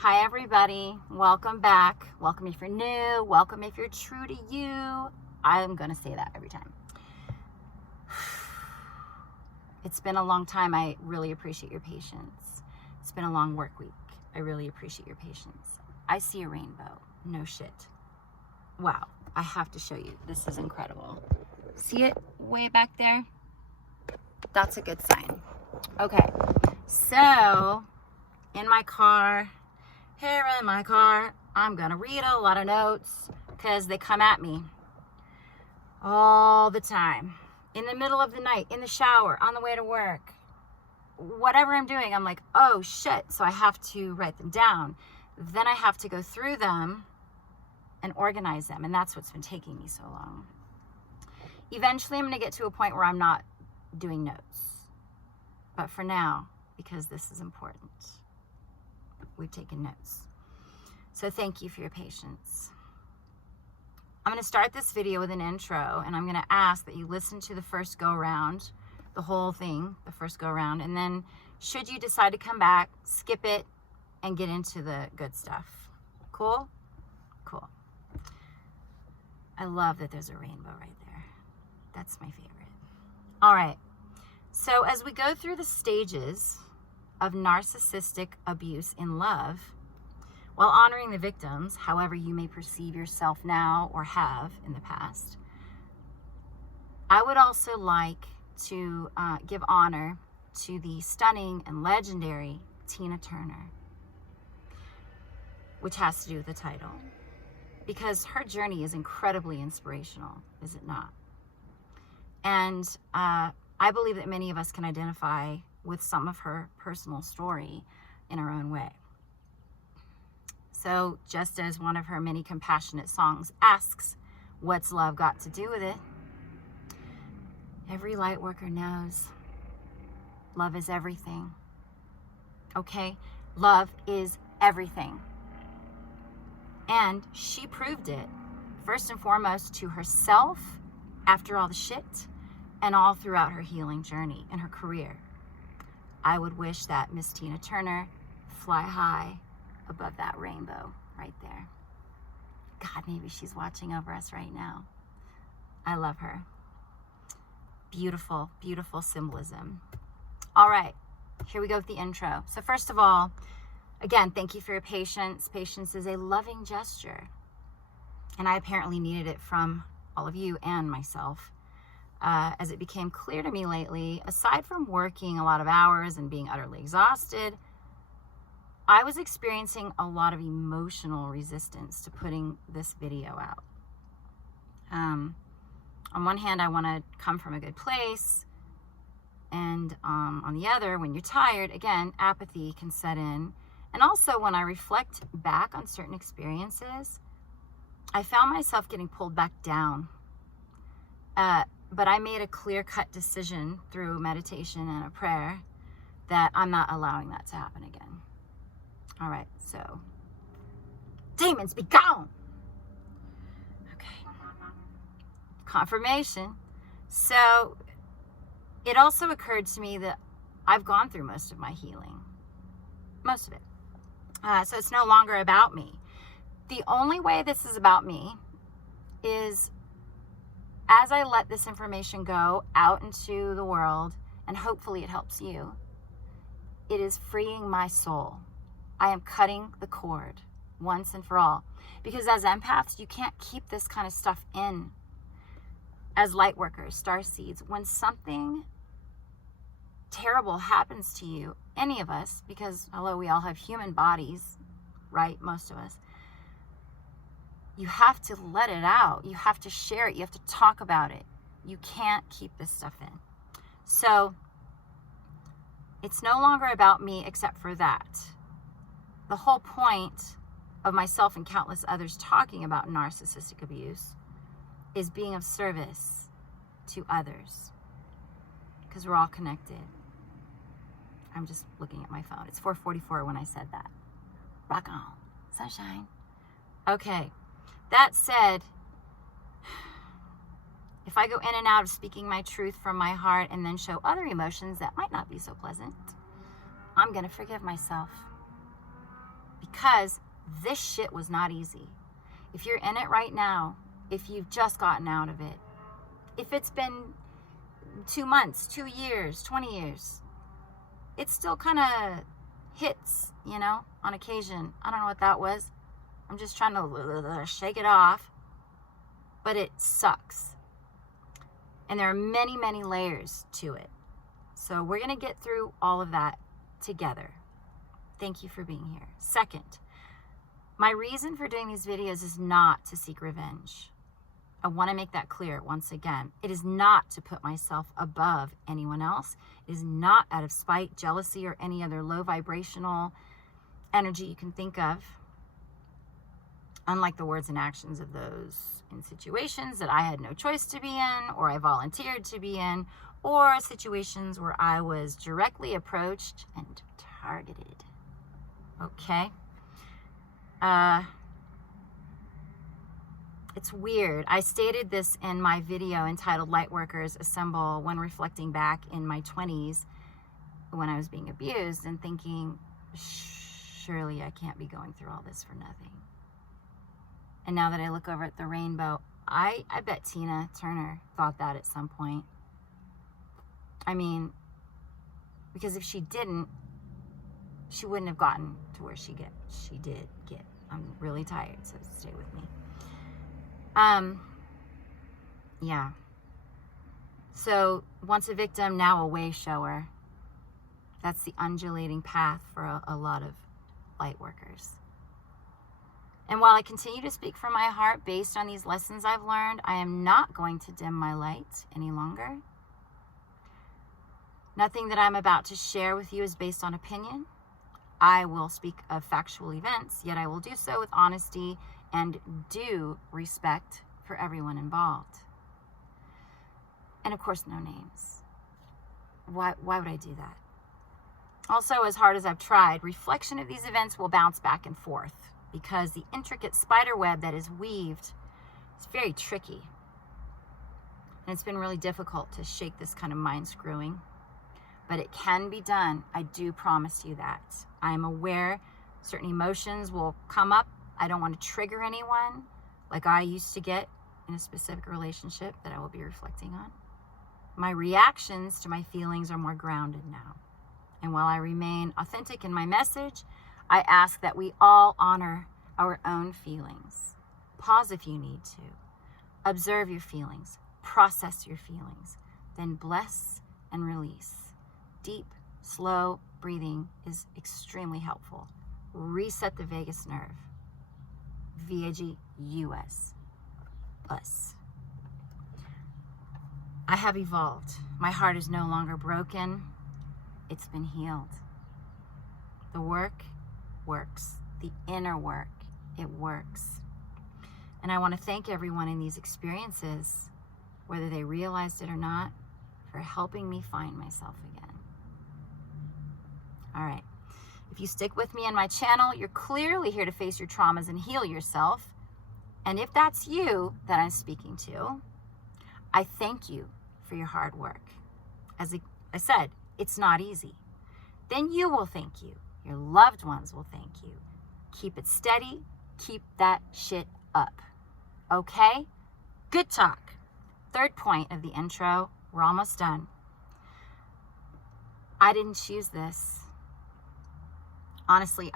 Hi everybody, welcome back. Welcome if you're new, welcome if you're true to you. I'm gonna say that every time. It's been a long time. I really appreciate your patience. It's been a long work week. I really appreciate your patience. I see a rainbow. No shit. Wow, I have to show you. This is incredible. See it way back there? That's a good sign. Okay, so in my car, here in my car, I'm gonna read a lot of notes because they come at me all the time. In the middle of the night, in the shower, on the way to work, whatever I'm doing, I'm like, oh shit. So I have to write them down. Then I have to go through them and organize them. And that's what's been taking me so long. Eventually I'm gonna get to a point where I'm not doing notes. But for now, because this is important, we've taken notes. So thank you for your patience. I'm going to start this video with an intro, and I'm going to ask that you listen to the first go around, the whole thing, the first go around, and then should you decide to come back, skip it and get into the good stuff. Cool? Cool. I love that there's a rainbow right there. That's my favorite. All right. So as we go through the stages of narcissistic abuse in love, while honoring the victims, however you may perceive yourself now or have in the past, I would also like to give honor to the stunning and legendary Tina Turner, which has to do with the title, because her journey is incredibly inspirational, is it not? And I believe that many of us can identify with some of her personal story in our own way. So just as one of her many compassionate songs asks, what's love got to do with it? Every light worker knows love is everything. Okay? Love is everything. And she proved it, first and foremost, to herself after all the shit, and all throughout her healing journey and her career. I would wish that Miss Tina Turner fly high above that rainbow right there. God, maybe she's watching over us right now. I love her. Beautiful, beautiful symbolism. All right, here we go with the intro. So first of all, again, thank you for your patience. Patience is a loving gesture. And I apparently needed it from all of you and myself. As it became clear to me lately, aside from working a lot of hours and being utterly exhausted, I was experiencing a lot of emotional resistance to putting this video out. On one hand, I want to come from a good place, and on the other, when you're tired, again, apathy can set in. And also, when I reflect back on certain experiences, I found myself getting pulled back down. But I made a clear-cut decision through meditation and a prayer that I'm not allowing that to happen again. All right, so demons be gone. Okay, confirmation. So it also occurred to me that I've gone through most of my healing, most of it. So it's no longer about me. The only way this is about me is as I let this information go out into the world, and hopefully it helps you, it is freeing my soul. I am cutting the cord once and for all. Because as empaths, you can't keep this kind of stuff in. As light workers, starseeds, when something terrible happens to you, any of us, because hello, we all have human bodies, right? Most of us. You have to let it out. You have to share it. You have to talk about it. You can't keep this stuff in. So it's no longer about me except for that. The whole point of myself and countless others talking about narcissistic abuse is being of service to others, because we're all connected. I'm just looking at my phone. It's 4:44 when I said that. Rock on, sunshine. Okay, that said, if I go in and out of speaking my truth from my heart and then show other emotions that might not be so pleasant, I'm going to forgive myself. because this shit was not easy. If you're in it right now, if you've just gotten out of it, if it's been 2 months, 2 years, 20 years, it still kind of hits, you know, on occasion. I don't know what that was. I'm just trying to shake it off. But it sucks. And there are many, many layers to it. So we're going to get through all of that together. Thank you for being here. Second, my reason for doing these videos is not to seek revenge. I want to make that clear once again. It is not to put myself above anyone else. It is not out of spite, jealousy, or any other low vibrational energy you can think of. Unlike the words and actions of those in situations that I had no choice to be in, or I volunteered to be in, or situations where I was directly approached and targeted. Okay? It's weird. I stated this in my video entitled Lightworkers Assemble when reflecting back in my 20s when I was being abused and thinking, surely I can't be going through all this for nothing. And now that I look over at the rainbow, I bet Tina Turner thought that at some point. I mean, because if she didn't, she wouldn't have gotten to where she did get. I'm really tired, so stay with me. Yeah. So once a victim, now a way shower. That's the undulating path for a lot of light workers. And while I continue to speak from my heart based on these lessons I've learned, I am not going to dim my light any longer. Nothing that I'm about to share with you is based on opinion. I will speak of factual events, yet I will do so with honesty and due respect for everyone involved. And of course, no names. Why would I do that? Also, as hard as I've tried, reflection of these events will bounce back and forth because the intricate spider web that is weaved is very tricky. And it's been really difficult to shake this kind of mind screwing. But it can be done. I do promise you that. I am aware certain emotions will come up. I don't want to trigger anyone like I used to get in a specific relationship that I will be reflecting on. My reactions to my feelings are more grounded now. And while I remain authentic in my message, I ask that we all honor our own feelings. Pause if you need to. Observe your feelings. Process your feelings. Then bless and release. Deep, slow breathing is extremely helpful. Reset the vagus nerve. VAG-US. Us. I have evolved. My heart is no longer broken. It's been healed. The work works. The inner work, it works. And I want to thank everyone in these experiences, whether they realized it or not, for helping me find myself again. All right. If you stick with me on my channel, you're clearly here to face your traumas and heal yourself. And if that's you that I'm speaking to, I thank you for your hard work. As I said, it's not easy. Then you will thank you. Your loved ones will thank you. Keep it steady. Keep that shit up. Okay? Good talk. Third point of the intro. We're almost done. I didn't choose this. Honestly,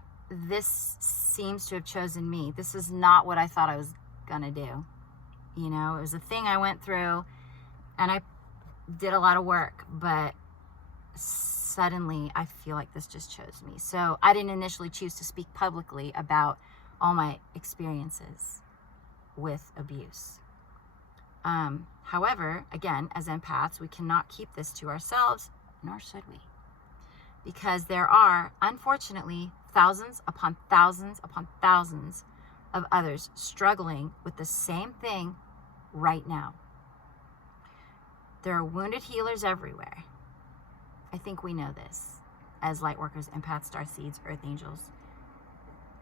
this seems to have chosen me. This is not what I thought I was gonna do. You know, it was a thing I went through and I did a lot of work, but suddenly I feel like this just chose me. So I didn't initially choose to speak publicly about all my experiences with abuse. However, again, as empaths, we cannot keep this to ourselves, nor should we. Because there are, unfortunately, thousands upon thousands upon thousands of others struggling with the same thing right now. There are wounded healers everywhere. I think we know this as lightworkers, empaths, starseeds, earth angels.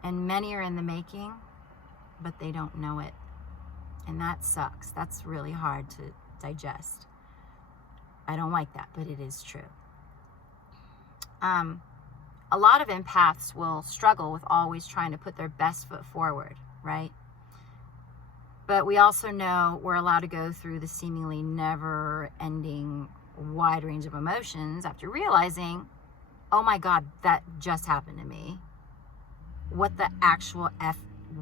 And many are in the making, but they don't know it. And that sucks. That's really hard to digest. I don't like that, but it is true. a lot of empaths will struggle with always trying to put their best foot forward, right? But we also know we're allowed to go through the seemingly never-ending wide range of emotions after realizing, oh my God, that just happened to me. What the actual F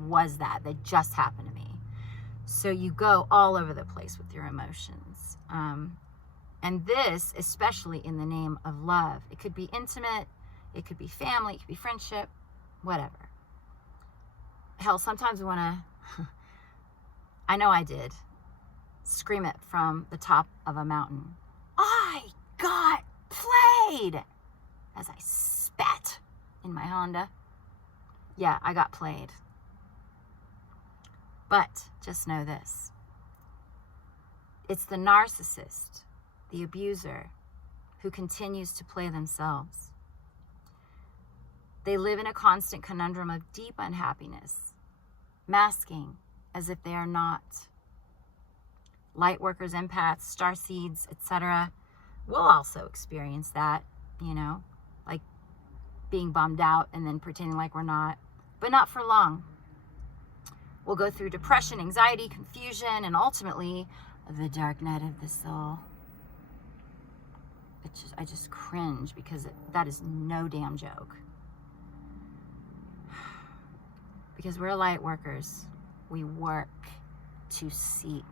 was that just happened to me? So you go all over the place with your emotions. And this, especially in the name of love. It could be intimate, it could be family, it could be friendship, whatever. Hell, sometimes we want to, I know I did, scream it from the top of a mountain. I got played! As I spat in my Honda. Yeah, I got played. But just know this. It's the narcissist, the abuser, who continues to play themselves. They live in a constant conundrum of deep unhappiness, masking as if they are not. Light workers, empaths, starseeds, etc. will also experience that, like being bummed out and then pretending like we're not, but not for long. We'll go through depression, anxiety, confusion, and ultimately the dark night of the soul. I just cringe because that is no damn joke. Because we're light workers. We work to seek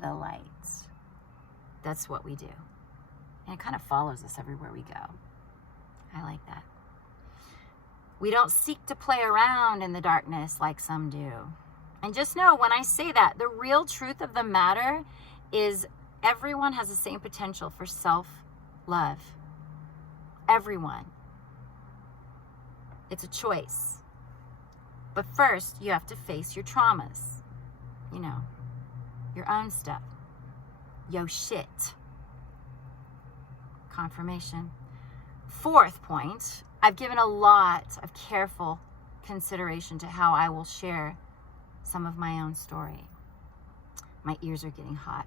the light. That's what we do. And it kind of follows us everywhere we go. I like that. We don't seek to play around in the darkness like some do. And just know when I say that, the real truth of the matter is everyone has the same potential for self-love. Everyone. It's a choice. But first, you have to face your traumas. Your own stuff. Yo shit. Confirmation. Fourth point, I've given a lot of careful consideration to how I will share some of my own story. My ears are getting hot.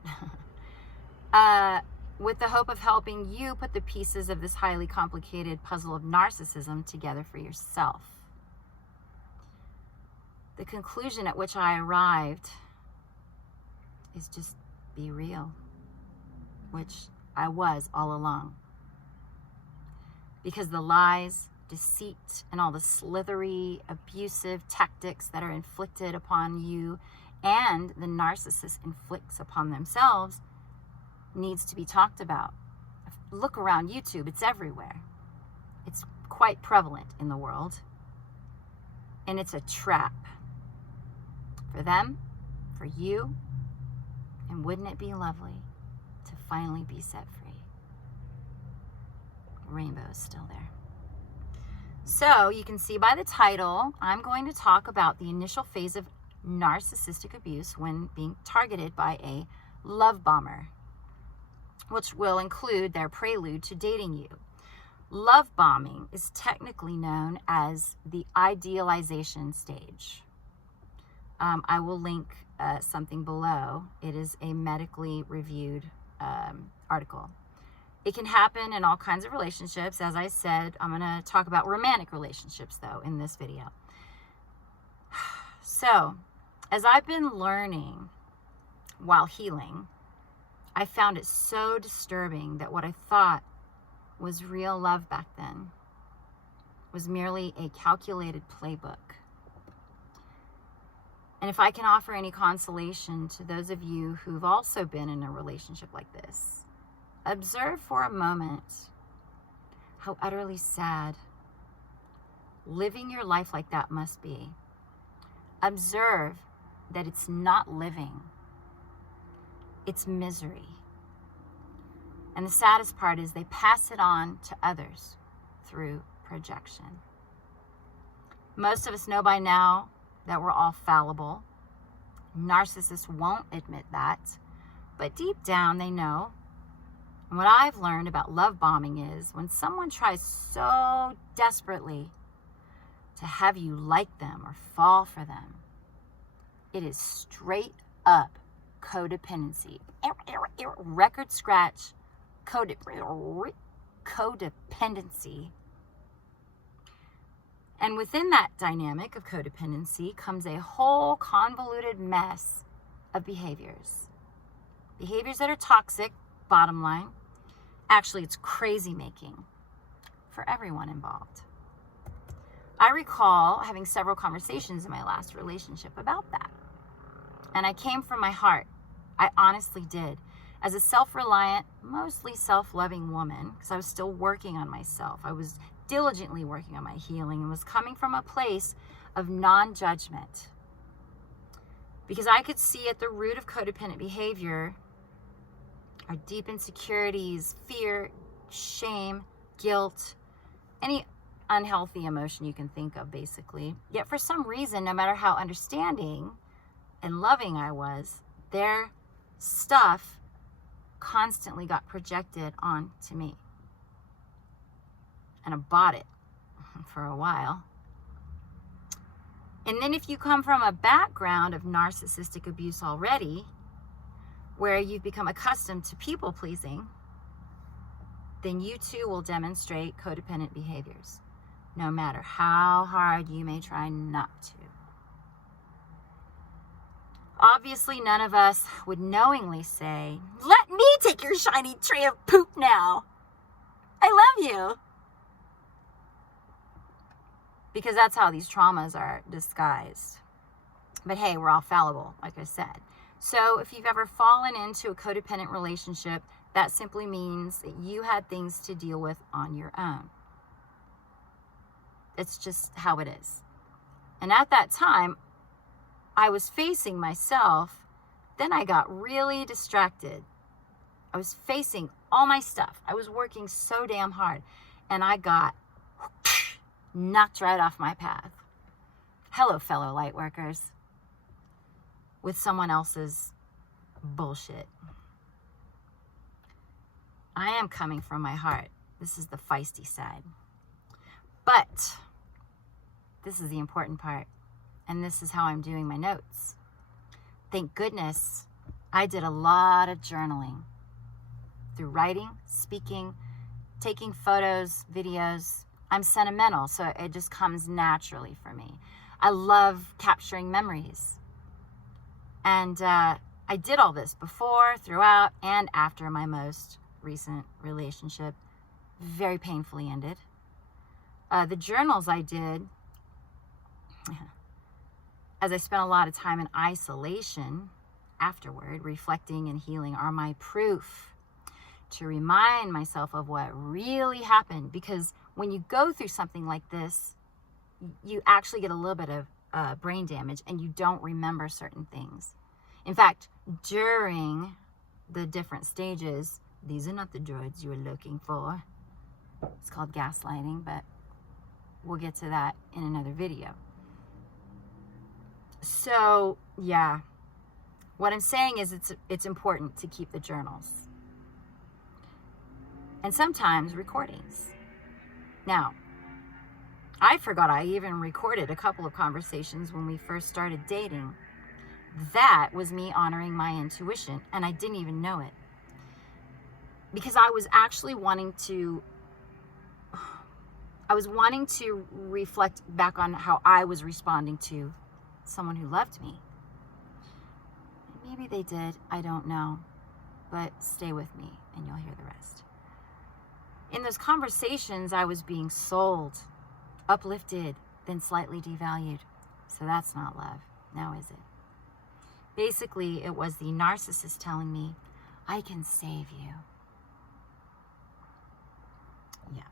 With the hope of helping you put the pieces of this highly complicated puzzle of narcissism together for yourself. The conclusion at which I arrived is just be real, which I was all along. Because the lies, deceit, and all the slithery, abusive tactics that are inflicted upon you and the narcissist inflicts upon themselves needs to be talked about. Look around YouTube, it's everywhere. It's quite prevalent in the world. And it's a trap. For them, for you, and wouldn't it be lovely to finally be set free? Rainbow is still there. So you can see by the title, I'm going to talk about the initial phase of narcissistic abuse when being targeted by a love bomber, which will include their prelude to dating you. Love bombing is technically known as the idealization stage. I will link something below. It is a medically reviewed article. It can happen in all kinds of relationships. As I said, I'm going to talk about romantic relationships, though, in this video. So, as I've been learning while healing, I found it so disturbing that what I thought was real love back then was merely a calculated playbook. And if I can offer any consolation to those of you who've also been in a relationship like this, observe for a moment how utterly sad living your life like that must be. Observe that it's not living, it's misery. And the saddest part is they pass it on to others through projection. Most of us know by now that we're all fallible. Narcissists won't admit that, but deep down they know. And what I've learned about love bombing is when someone tries so desperately to have you like them or fall for them, it is straight up codependency. Record scratch, codependency And within that dynamic of codependency comes a whole convoluted mess of behaviors. Behaviors that are toxic, bottom line. Actually, it's crazy making for everyone involved. I recall having several conversations in my last relationship about that. And I came from my heart. I honestly did. As a self-reliant, mostly self-loving woman, because I was still working on myself. I was diligently working on my healing and was coming from a place of non-judgment. Because I could see at the root of codependent behavior are deep insecurities, fear, shame, guilt, any unhealthy emotion you can think of, basically. Yet for some reason, no matter how understanding and loving I was, their stuff constantly got projected onto me. And I bought it for a while. And then if you come from a background of narcissistic abuse already, where you've become accustomed to people pleasing, then you too will demonstrate codependent behaviors, no matter how hard you may try not to. Obviously, none of us would knowingly say, "Let me take your shiny tray of poop now. I love you." Because that's how these traumas are disguised. But hey, we're all fallible, like I said. So if you've ever fallen into a codependent relationship, that simply means that you had things to deal with on your own. It's just how it is. And at that time, I was facing myself. Then I got really distracted. I was facing all my stuff. I was working so damn hard. And I got knocked right off my path. Hello, fellow light workers. With someone else's bullshit. I am coming from my heart. This is the feisty side. But this is the important part. And this is how I'm doing my notes. Thank goodness I did a lot of journaling. Through writing, speaking, taking photos, videos. I'm sentimental, so it just comes naturally for me. I love capturing memories. And I did all this before, throughout, and after my most recent relationship. Very painfully ended. The journals I did, as I spent a lot of time in isolation afterward, reflecting and healing, are my proof to remind myself of what really happened. Because when you go through something like this, you actually get a little bit of brain damage and you don't remember certain things. In fact, during the different stages, these are not the droids you were looking for. It's called gaslighting, but we'll get to that in another video. So, yeah. What I'm saying is it's important to keep the journals. And sometimes recordings. Now, I forgot I even recorded a couple of conversations when we first started dating. That was me honoring my intuition, and I didn't even know it. Because I was actually wanting to reflect back on how I was responding to someone who loved me. Maybe they did, I don't know. But stay with me and you'll hear the rest. In those conversations, I was being sold, uplifted, then slightly devalued. So that's not love, now is it? Basically, it was the narcissist telling me, I can save you. Yeah.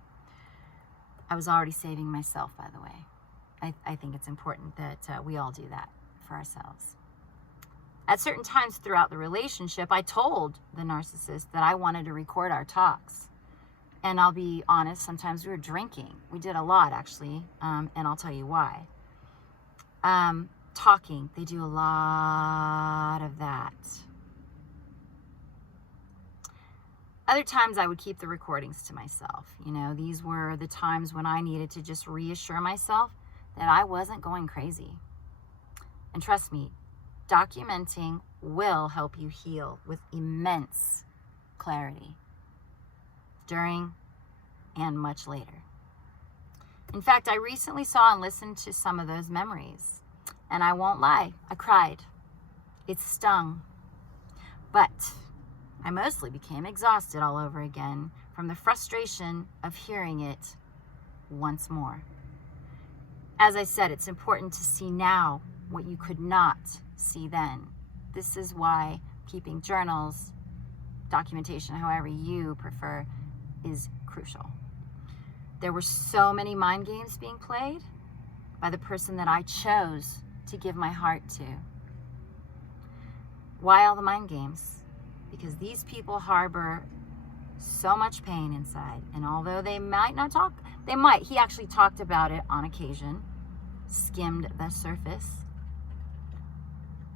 I was already saving myself, by the way. I think it's important that we all do that for ourselves. At certain times throughout the relationship, I told the narcissist that I wanted to record our talks. And I'll be honest, sometimes we were drinking. We did a lot, actually, and I'll tell you why. Talking, they do a lot of that. Other times I would keep the recordings to myself. You know, these were the times when I needed to just reassure myself that I wasn't going crazy. And trust me, documenting will help you heal with immense clarity during and much later. In fact, I recently saw and listened to some of those memories, and I won't lie, I cried. It stung. But I mostly became exhausted all over again from the frustration of hearing it once more. As I said, it's important to see now what you could not see then. This is why keeping journals, documentation, however you prefer, is crucial. There were so many mind games being played by the person that I chose to give my heart to. Why all the mind games? Because these people harbor so much pain inside. And although they might not talk, they might. He actually talked about it on occasion, skimmed the surface.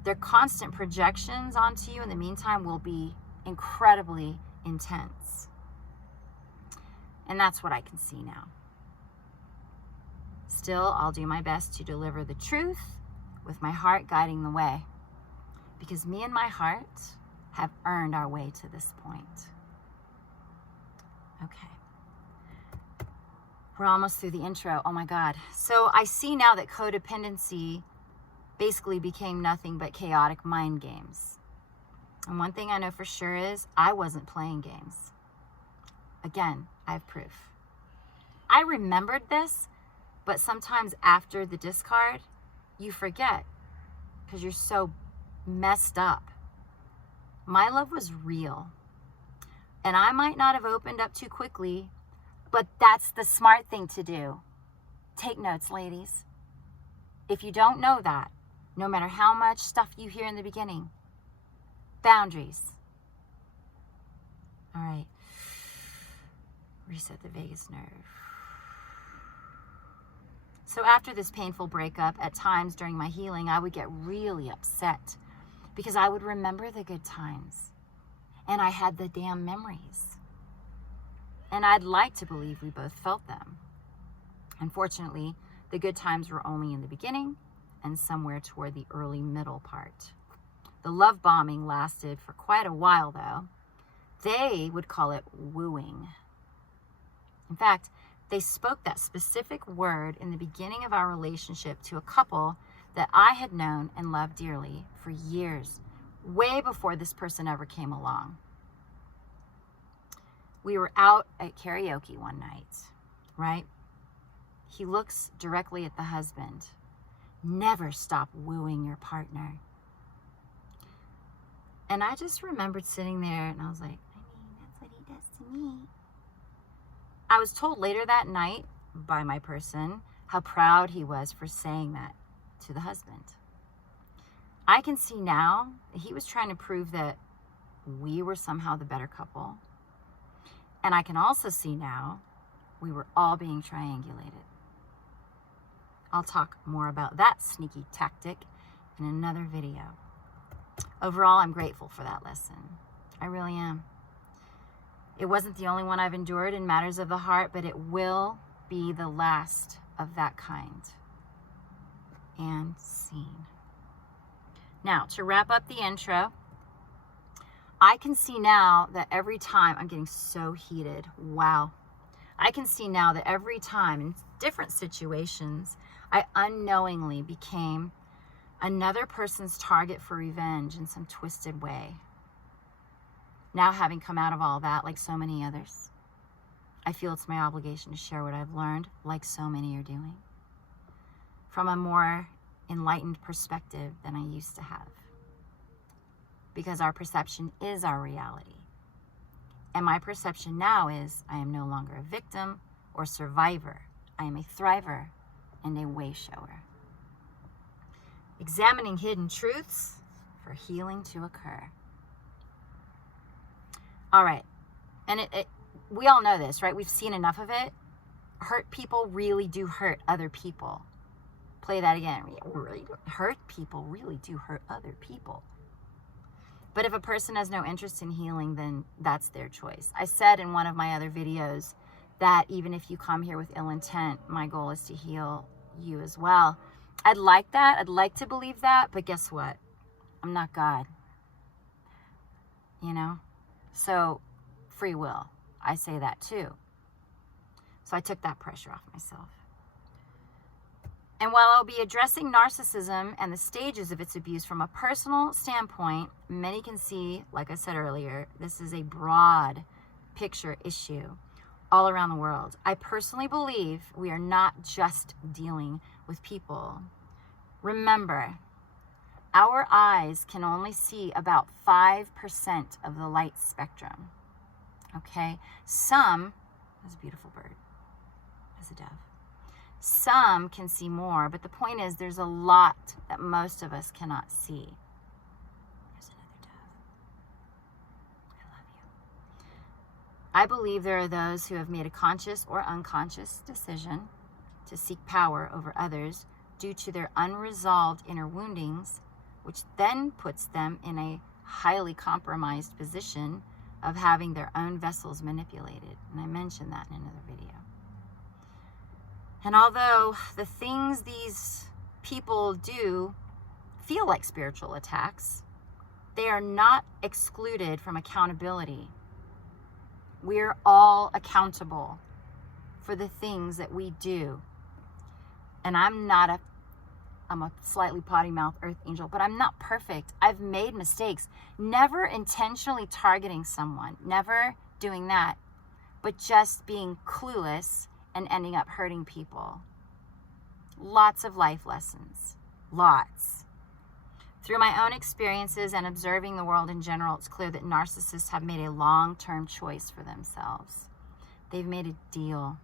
Their constant projections onto you in the meantime will be incredibly intense. And that's what I can see now. Still, I'll do my best to deliver the truth with my heart guiding the way. Because me and my heart have earned our way to this point. Okay. We're almost through the intro. Oh my God. So I see now that codependency basically became nothing but chaotic mind games. And one thing I know for sure is I wasn't playing games. Again, I have proof. I remembered this, but sometimes after the discard, you forget because you're so messed up. My love was real. And I might not have opened up too quickly, but that's the smart thing to do. Take notes, ladies. If you don't know that, no matter how much stuff you hear in the beginning, boundaries. All right. Reset the vagus nerve. So after this painful breakup, at times during my healing, I would get really upset because I would remember the good times and I had the damn memories. And I'd like to believe we both felt them. Unfortunately, the good times were only in the beginning and somewhere toward the early middle part. The love bombing lasted for quite a while though. They would call it wooing. In fact, they spoke that specific word in the beginning of our relationship to a couple that I had known and loved dearly for years, way before this person ever came along. We were out at karaoke one night, right? He looks directly at the husband. Never stop wooing your partner. And I just remembered sitting there and I was like, that's what he does to me. I was told later that night by my person how proud he was for saying that to the husband. I can see now that he was trying to prove that we were somehow the better couple. And I can also see now we were all being triangulated. I'll talk more about that sneaky tactic in another video. Overall, I'm grateful for that lesson. I really am. It wasn't the only one I've endured in matters of the heart, but it will be the last of that kind. And scene. Now, to wrap up the intro, I can see now that every time, I'm getting so heated, wow. I can see now that every time in different situations, I unknowingly became another person's target for revenge in some twisted way. Now, having come out of all that, like so many others, I feel it's my obligation to share what I've learned, like so many are doing, from a more enlightened perspective than I used to have. Because our perception is our reality. And my perception now is I am no longer a victim or survivor. I am a thriver and a way shower. Examining hidden truths for healing to occur. All right, and we all know this, right? We've seen enough of it. Hurt people really do hurt other people. Play that again. Hurt people really do hurt other people. But if a person has no interest in healing, then that's their choice. I said in one of my other videos that even if you come here with ill intent, my goal is to heal you as well. I'd like that. I'd like to believe that. But guess what? I'm not God. You know? So, free will. I say that too. So I took that pressure off myself. And while I'll be addressing narcissism and the stages of its abuse from a personal standpoint, many can see, like I said earlier, this is a broad picture issue all around the world. I personally believe we are not just dealing with people. Remember, our eyes can only see about 5% of the light spectrum. Okay? That's a beautiful bird. That's a dove. Some can see more, but the point is there's a lot that most of us cannot see. There's another dove. I love you. I believe there are those who have made a conscious or unconscious decision to seek power over others due to their unresolved inner woundings, which then puts them in a highly compromised position of having their own vessels manipulated. And I mentioned that in another video. And although the things these people do feel like spiritual attacks, they are not excluded from accountability. We're all accountable for the things that we do. And I'm a slightly potty mouth earth angel, but I'm not perfect. I've made mistakes, never intentionally targeting someone, never doing that, but just being clueless and ending up hurting people. Lots of life lessons, lots. Through my own experiences and observing the world in general, it's clear that narcissists have made a long-term choice for themselves. They've made a deal.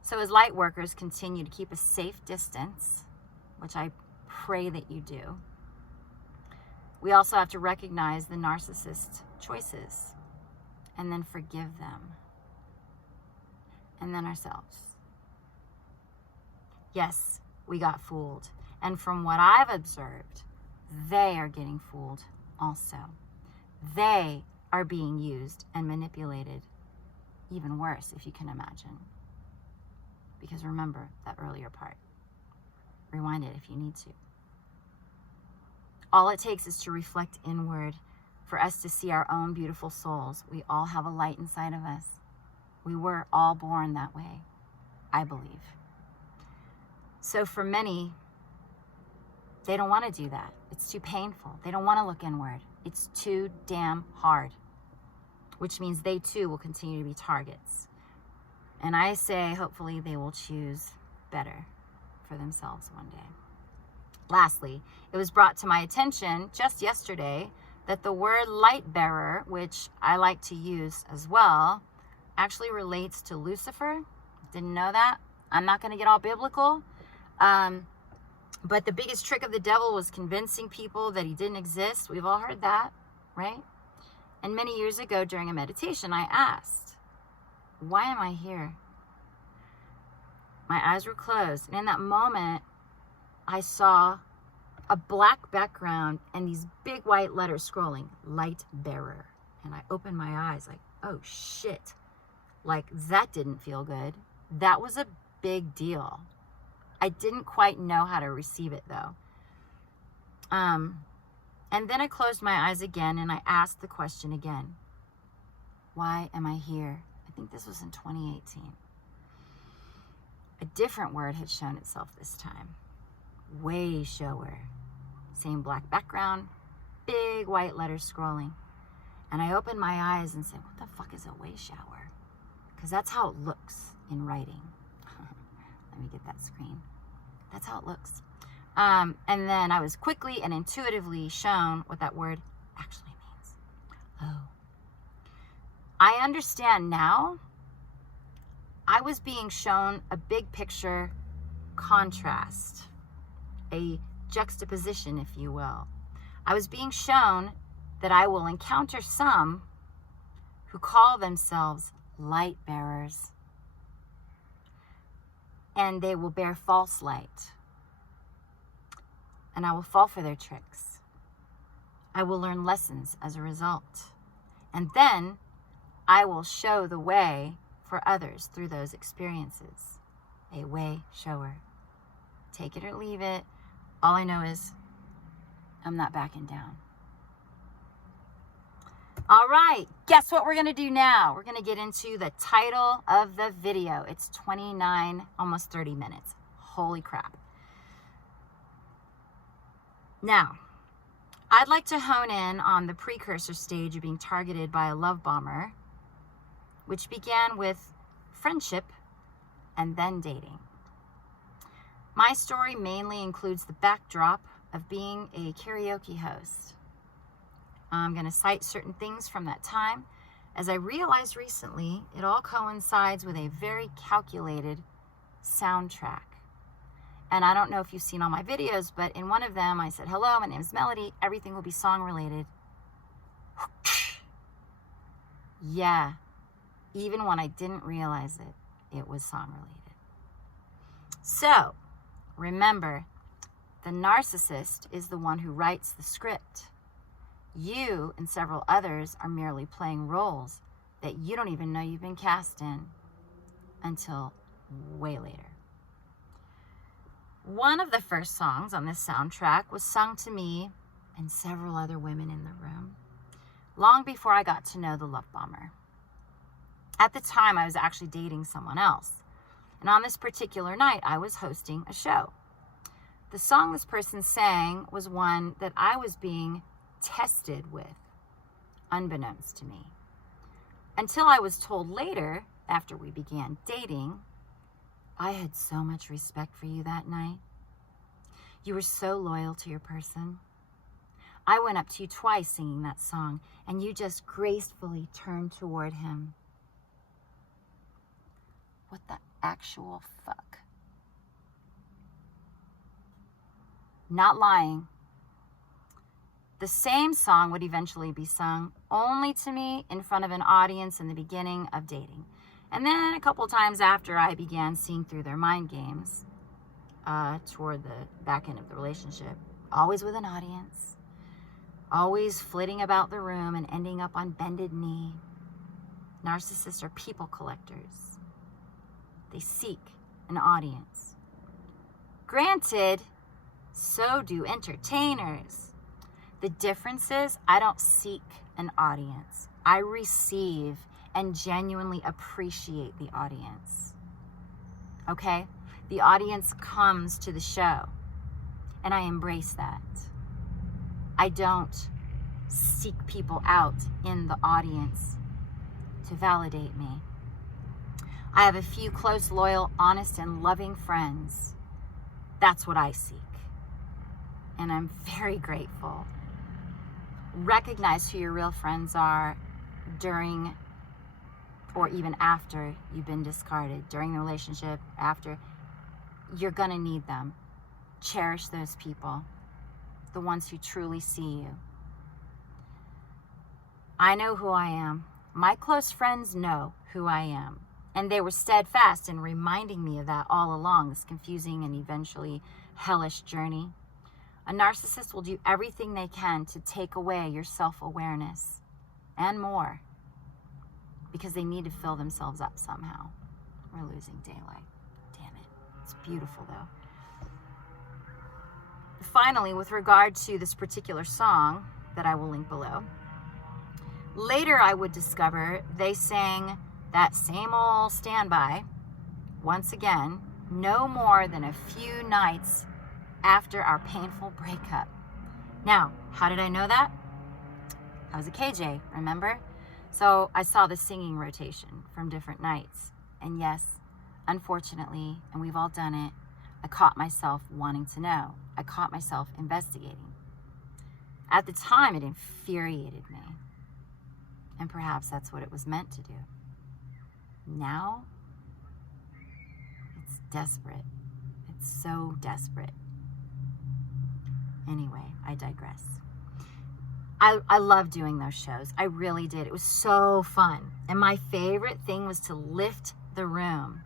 So as light workers continue to keep a safe distance, which I pray that you do, we also have to recognize the narcissist's choices and then forgive them. And then ourselves. Yes, we got fooled. And from what I've observed, they are getting fooled also. They are being used and manipulated. Even worse, if you can imagine. Because remember that earlier part. Rewind it if you need to. All it takes is to reflect inward for us to see our own beautiful souls. We all have a light inside of us. We were all born that way, I believe. So for many, they don't want to do that. It's too painful. They don't want to look inward. It's too damn hard, which means they too will continue to be targets. And I say, hopefully they will choose better for themselves one day. Lastly, it was brought to my attention just yesterday that the word light bearer, which I like to use as well, actually relates to Lucifer. Didn't know that. I'm not going to get all biblical. But the biggest trick of the devil was convincing people that he didn't exist. We've all heard that, right? And many years ago during a meditation, I asked, why am I here? My eyes were closed. And in that moment, I saw a black background and these big white letters scrolling, light bearer. And I opened my eyes like, oh shit. Like, that didn't feel good. That was a big deal. I didn't quite know how to receive it, though. And then I closed my eyes again, and I asked the question again. Why am I here? I think this was in 2018. A different word had shown itself this time. Way shower. Same black background, big white letters scrolling. And I opened my eyes and said, what the fuck is a way shower? Because that's how it looks in writing. Let me get that screen. That's how it looks. And then I was quickly and intuitively shown what that word actually means. Oh. I understand now. I was being shown a big picture contrast, a juxtaposition, if you will. I was being shown that I will encounter some who call themselves light bearers, and they will bear false light, and I will fall for their tricks. I will learn lessons as a result, and then I will show the way for others through those experiences. A way shower. Take it or leave it. All I know is I'm not backing down. All right, guess what we're going to do now? We're going to get into the title of the video. It's 29, almost 30 minutes. Holy crap. Now, I'd like to hone in on the precursor stage of being targeted by a love bomber, which began with friendship and then dating. My story mainly includes the backdrop of being a karaoke host. I'm going to cite certain things from that time, as I realized recently it all coincides with a very calculated soundtrack. And I don't know if you've seen all my videos, but in one of them I said, hello, my name is Melody. Everything will be song related. Yeah, even when I didn't realize it, it was song related. So, remember, the narcissist is the one who writes the script. You and several others are merely playing roles that you don't even know you've been cast in until way later. One of the first songs on this soundtrack was sung to me and several other women in the room long before I got to know the love bomber. At the time, I was actually dating someone else. And on this particular night, I was hosting a show. The song this person sang was one that I was being tested with, unbeknownst to me. Until I was told later, after we began dating, I had so much respect for you that night. You were so loyal to your person. I went up to you twice singing that song, and you just gracefully turned toward him. What the actual fuck? Not lying. The same song would eventually be sung only to me in front of an audience in the beginning of dating. And then a couple times after I began seeing through their mind games toward the back end of the relationship, always with an audience, always flitting about the room and ending up on bended knee. Narcissists are people collectors. They seek an audience. Granted, so do entertainers. The difference is I don't seek an audience. I receive and genuinely appreciate the audience. Okay? The audience comes to the show, and I embrace that. I don't seek people out in the audience to validate me. I have a few close, loyal, honest, and loving friends. That's what I seek. And I'm very grateful. Recognize who your real friends are during or even after you've been discarded, during the relationship, after. You're gonna need them. Cherish those people, the ones who truly see you. I know who I am. My close friends know who I am. And they were steadfast in reminding me of that all along, this confusing and eventually hellish journey. A narcissist will do everything they can to take away your self-awareness and more, because they need to fill themselves up somehow. We're losing daylight. Damn it. It's beautiful, though. Finally, with regard to this particular song that I will link below, later I would discover they sang that same old standby, once again, no more than a few nights after our painful breakup. Now, how did I know that? I was a KJ, remember? So I saw the singing rotation from different nights. And yes, unfortunately, and we've all done it, I caught myself wanting to know. I caught myself investigating. At the time, it infuriated me. And perhaps that's what it was meant to do. Now, it's desperate. It's so desperate. Anyway, I digress. I love doing those shows. I really did. It was so fun. And my favorite thing was to lift the room,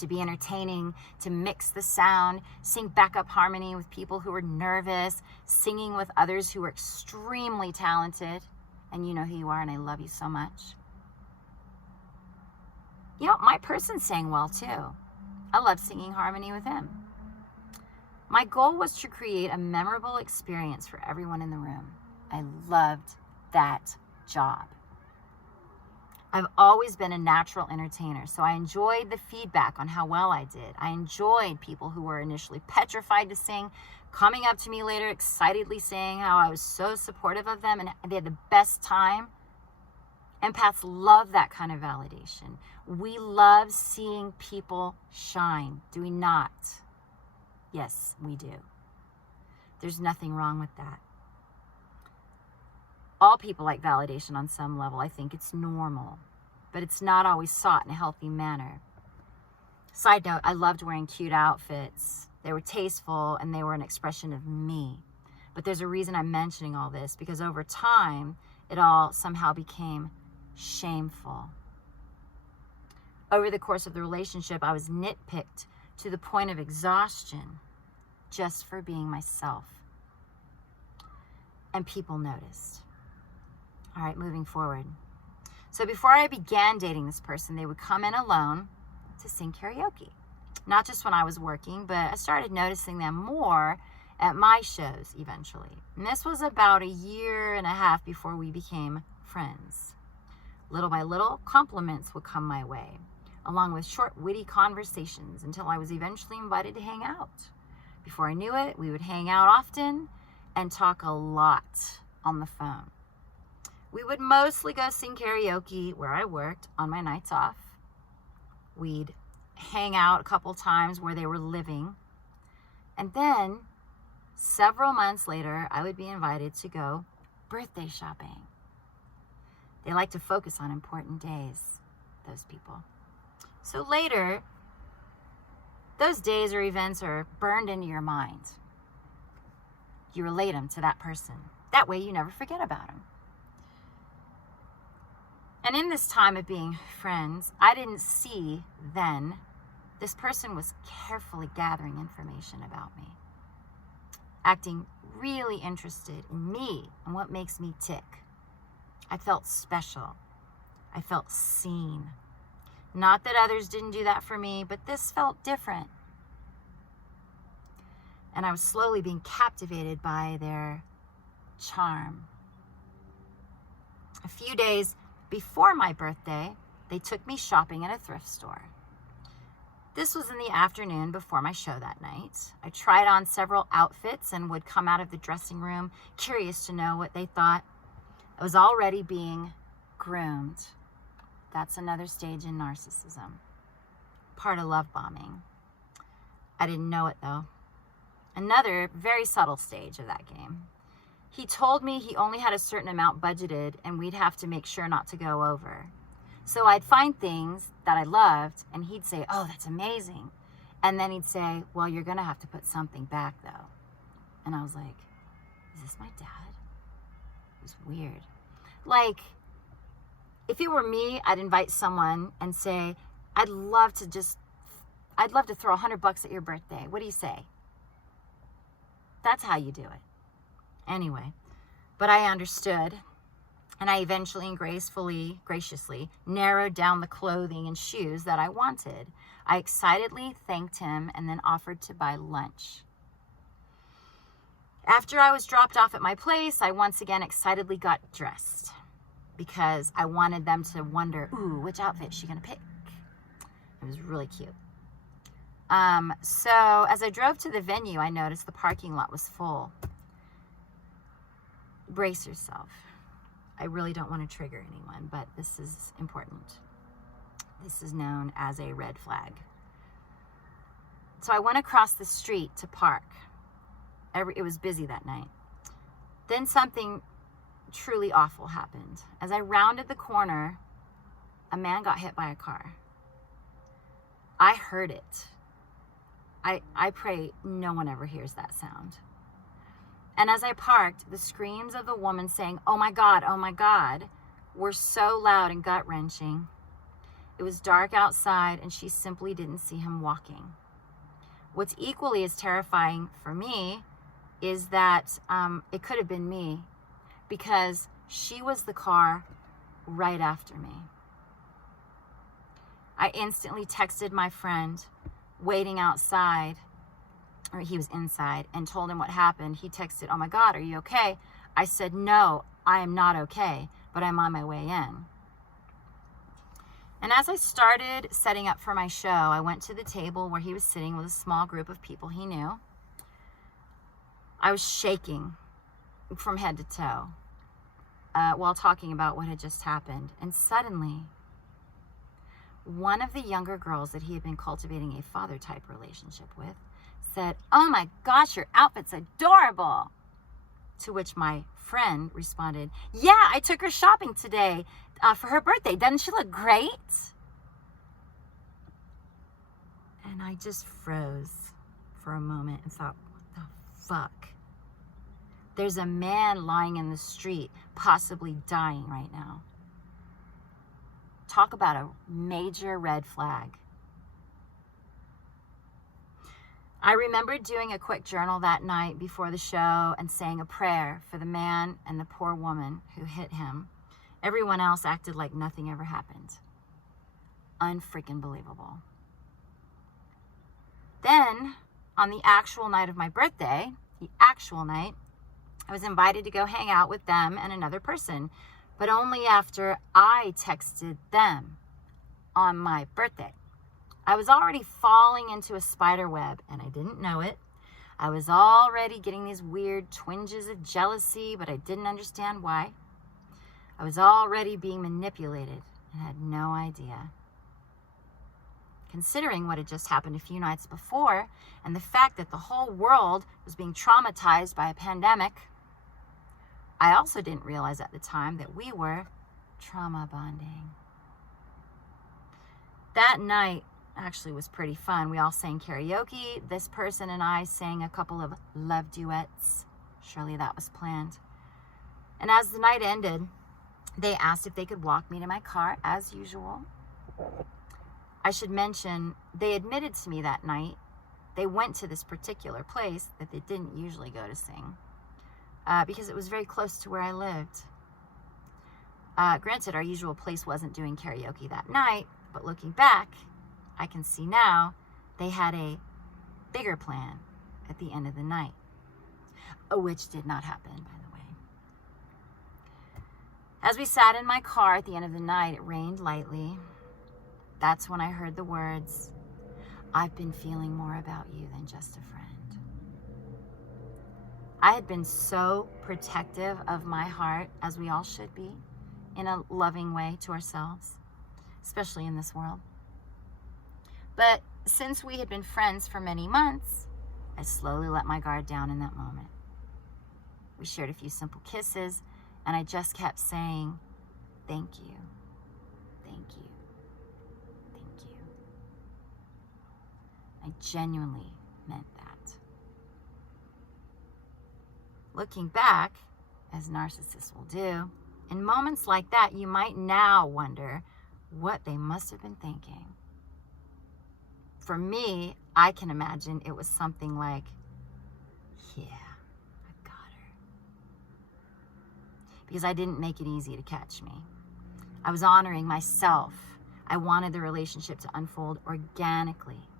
to be entertaining, to mix the sound, sing backup harmony with people who were nervous, singing with others who were extremely talented. And you know who you are, and I love you so much. You know, my person sang well too. I loved singing harmony with him. My goal was to create a memorable experience for everyone in the room. I loved that job. I've always been a natural entertainer, so I enjoyed the feedback on how well I did. I enjoyed people who were initially petrified to sing, coming up to me later excitedly saying how I was so supportive of them and they had the best time. Empaths love that kind of validation. We love seeing people shine, do we not? Yes, we do. There's nothing wrong with that. All people like validation on some level. I think it's normal, but it's not always sought in a healthy manner. Side note, I loved wearing cute outfits. They were tasteful and they were an expression of me. But there's a reason I'm mentioning all this, because over time, it all somehow became shameful. Over the course of the relationship, I was nitpicked to the point of exhaustion just for being myself. And people noticed. All right, moving forward. So before I began dating this person, they would come in alone to sing karaoke. Not just when I was working, but I started noticing them more at my shows eventually. And this was about 1.5 years before we became friends. Little by little, compliments would come my way, along with short, witty conversations until I was eventually invited to hang out. Before I knew it, we would hang out often and talk a lot on the phone. We would mostly go sing karaoke where I worked on my nights off. We'd hang out a couple times where they were living. And then, several months later, I would be invited to go birthday shopping. They like to focus on important days, those people. So later, those days or events are burned into your mind. You relate them to that person. That way you never forget about them. And in this time of being friends, I didn't see then this person was carefully gathering information about me, acting really interested in me and what makes me tick. I felt special. I felt seen. Not that others didn't do that for me, but this felt different. And I was slowly being captivated by their charm. A few days before my birthday, they took me shopping at a thrift store. This was in the afternoon before my show that night. I tried on several outfits and would come out of the dressing room curious to know what they thought. I was already being groomed. That's another stage in narcissism. Part of love bombing. I didn't know it though. Another very subtle stage of that game. He told me he only had a certain amount budgeted and we'd have to make sure not to go over. So I'd find things that I loved and he'd say, "Oh, that's amazing." And then he'd say, "Well, you're going to have to put something back though." And I was like, is this my dad? It was weird. Like, if it were me, I'd invite someone and say, I'd love to throw $100 at your birthday. What do you say? That's how you do it. Anyway, but I understood, and I eventually and graciously narrowed down the clothing and shoes that I wanted. I excitedly thanked him and then offered to buy lunch. After I was dropped off at my place, I once again excitedly got dressed because I wanted them to wonder, ooh, which outfit is she gonna pick? It was really cute. So as I drove to the venue, I noticed the parking lot was full. Brace yourself. I really don't want to trigger anyone, but this is important. This is known as a red flag. So I went across the street to park. It was busy that night. Then something truly awful happened. As I rounded the corner, a man got hit by a car. I heard it. I pray no one ever hears that sound. And as I parked, the screams of the woman saying, oh my God, were so loud and gut-wrenching. It was dark outside and she simply didn't see him walking. What's equally as terrifying for me is that it could have been me because she was the car right after me. I instantly texted my friend waiting outside, or he was inside, and told him what happened. He texted, oh my God, are you okay? I said, no, I am not okay, but I'm on my way in. And as I started setting up for my show, I went to the table where he was sitting with a small group of people he knew. I was shaking from head to toe while talking about what had just happened. And suddenly, one of the younger girls that he had been cultivating a father-type relationship with said, "Oh my gosh, your outfit's adorable." To which my friend responded, "Yeah, I took her shopping today for her birthday. Doesn't she look great?" And I just froze for a moment and thought, what the fuck? There's a man lying in the street, possibly dying right now. Talk about a major red flag. I remember doing a quick journal that night before the show and saying a prayer for the man and the poor woman who hit him. Everyone else acted like nothing ever happened. Unfreaking believable. Then, on the actual night of my birthday, the actual night, I was invited to go hang out with them and another person, but only after I texted them on my birthday. I was already falling into a spider web, and I didn't know it. I was already getting these weird twinges of jealousy, but I didn't understand why. I was already being manipulated and had no idea. Considering what had just happened a few nights before, and the fact that the whole world was being traumatized by a pandemic, I also didn't realize at the time that we were trauma bonding. That night actually was pretty fun. We all sang karaoke. This person and I sang a couple of love duets. Surely that was planned. And as the night ended, they asked if they could walk me to my car as usual. I should mention, they admitted to me that night they went to this particular place that they didn't usually go to sing because it was very close to where I lived. Granted, our usual place wasn't doing karaoke that night, but looking back, I can see now they had a bigger plan at the end of the night, which did not happen, by the way. As we sat in my car at the end of the night, it rained lightly. That's when I heard the words, "I've been feeling more about you than just a friend." I had been so protective of my heart, as we all should be, in a loving way to ourselves, especially in this world. But since we had been friends for many months, I slowly let my guard down in that moment. We shared a few simple kisses, and I just kept saying, "Thank you, thank you, thank you." I genuinely meant that. Looking back, as narcissists will do, in moments like that, you might now wonder what they must have been thinking. For me, I can imagine it was something like, "Yeah, I got her." Because I didn't make it easy to catch me. I was honoring myself. I wanted the relationship to unfold organically.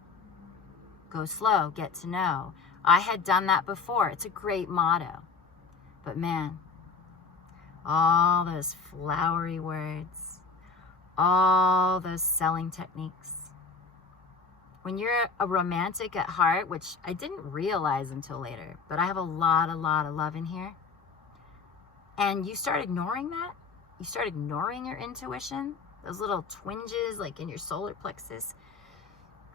Go slow, get to know. I had done that before. It's a great motto. But man, all those flowery words, all those selling techniques. When you're a romantic at heart, which I didn't realize until later, but I have a lot of love in here, and you start ignoring that, you start ignoring your intuition, those little twinges like in your solar plexus,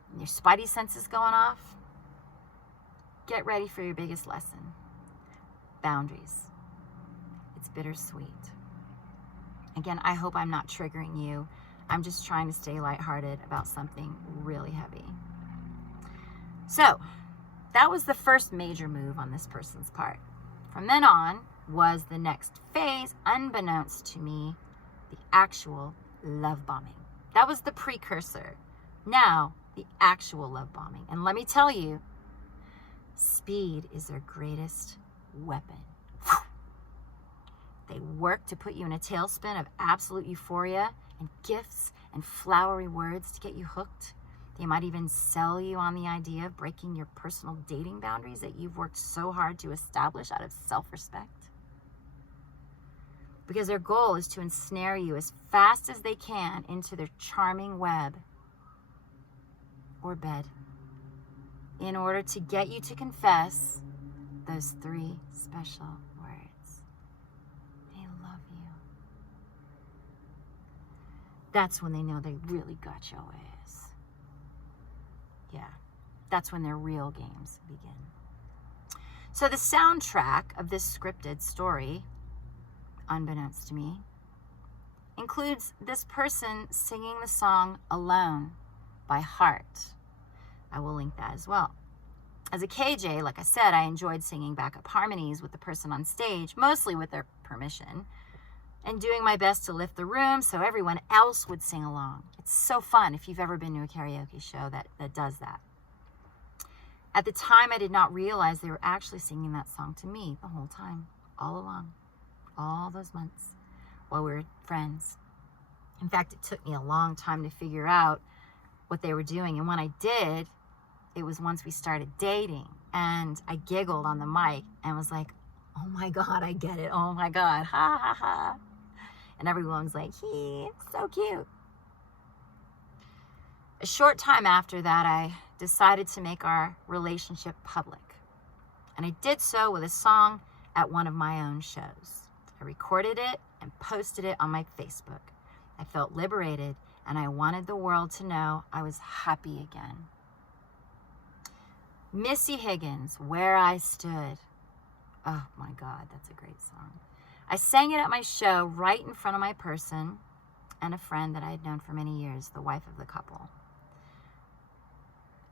and your spidey senses going off, get ready for your biggest lesson. Boundaries. It's bittersweet. Again, I hope I'm not triggering you. I'm just trying to stay lighthearted about something really heavy. So, that was the first major move on this person's part. From then on was the next phase, unbeknownst to me, the actual love bombing. That was the precursor. Now, the actual love bombing. And let me tell you, speed is their greatest weapon. They work to put you in a tailspin of absolute euphoria and gifts and flowery words to get you hooked. They might even sell you on the idea of breaking your personal dating boundaries that you've worked so hard to establish out of self-respect. because their goal is to ensnare you as fast as they can into their charming web or bed in order to get you to confess those 3 special words. They love you. That's when they know they really got your ass. Yeah, that's when their real games begin. So the soundtrack of this scripted story, unbeknownst to me, includes this person singing the song Alone by Heart. I will link that as well. As a KJ, like I said, I enjoyed singing backup harmonies with the person on stage, mostly with their permission, and doing my best to lift the room so everyone else would sing along. It's so fun if you've ever been to a karaoke show that does that. At the time, I did not realize they were actually singing that song to me the whole time, all along, all those months, while we were friends. In fact, it took me a long time to figure out what they were doing. And when I did, it was once we started dating. And I giggled on the mic and was like, oh my God, I get it. Oh my God, ha ha ha. And everyone was like, so cute. A short time after that, I decided to make our relationship public. And I did so with a song at one of my own shows. I recorded it and posted it on my Facebook. I felt liberated, and I wanted the world to know I was happy again. Missy Higgins, Where I Stood. Oh my God, that's a great song. I sang it at my show right in front of my person and a friend that I had known for many years, the wife of the couple.